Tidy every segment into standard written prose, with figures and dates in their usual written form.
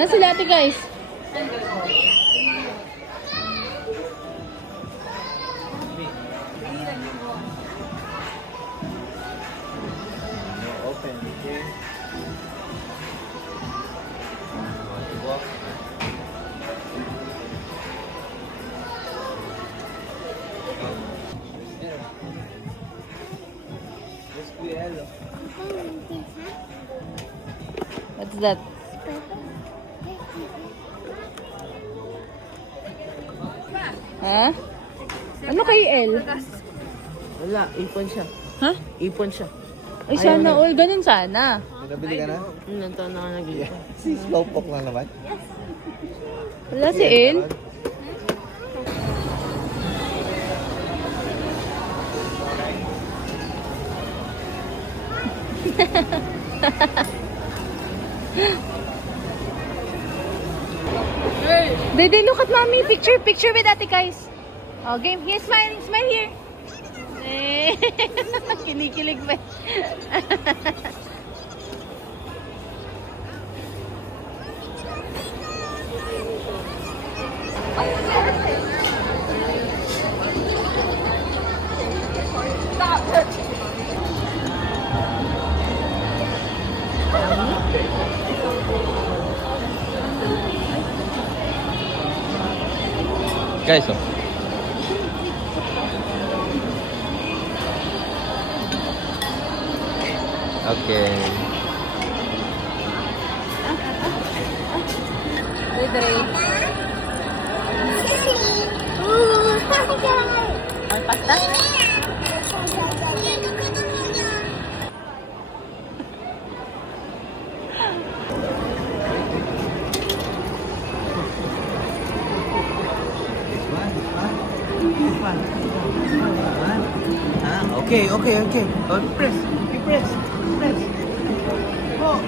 Nasa sila ate guys? Open, okay. What's that? Ha? Ano kay L? Wala, ipon siya. Ha? Ipon siya. Ay, sana all. Ganun sana. Nabili ka na? Nantaon na ka nag-ipon. Si Slowpoke lang naman. Wala si L. Dede, look at mommy. Picture with ate guys. Oh, game. Here, smile here. Eh, kinikilig pa. Guys, oh. Okay. Dede. Ay, pasta? Okay. Oh, press. You press. Oh.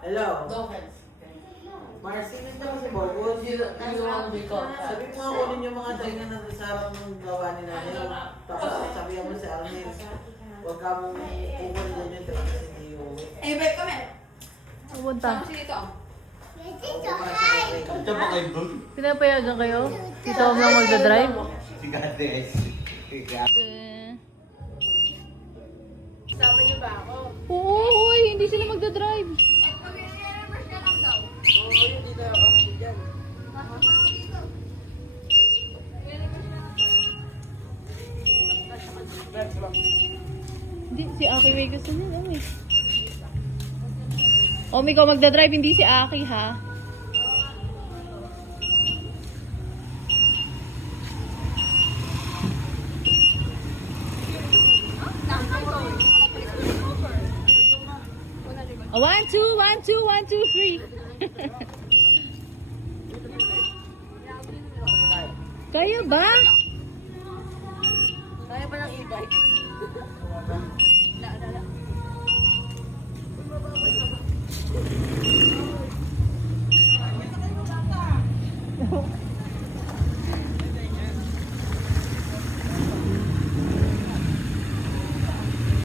Hello. Marcy, nandito kasi Bobo. Sabi mo nga kunin yung mga tayo na nagsarap ng gawa ni nanay. Tapos sabihan mo si Arnel. Huwag ka mong kukunin din yung trip kasi hindi yung uwi. Eh, babe, kami. Pupunta. Saan si dito? Ito ba kayo bro? Pinapayagan kayo? Dito ako lang magdadrive? Sigate. Sabi niyo ba ako? Oo, hoy, hindi sila magdadrive. Mag-i-reverse ka lang daw. Oo, yun dito ako dyan. Hindi, si Aki may gusto nila eh. O, ikaw magdadrive, hindi si Aki ha. Oh, 1, 2, 1, 2, 1, 2, 3. Kaya ba? Kaya ba ng e-bike? Oh.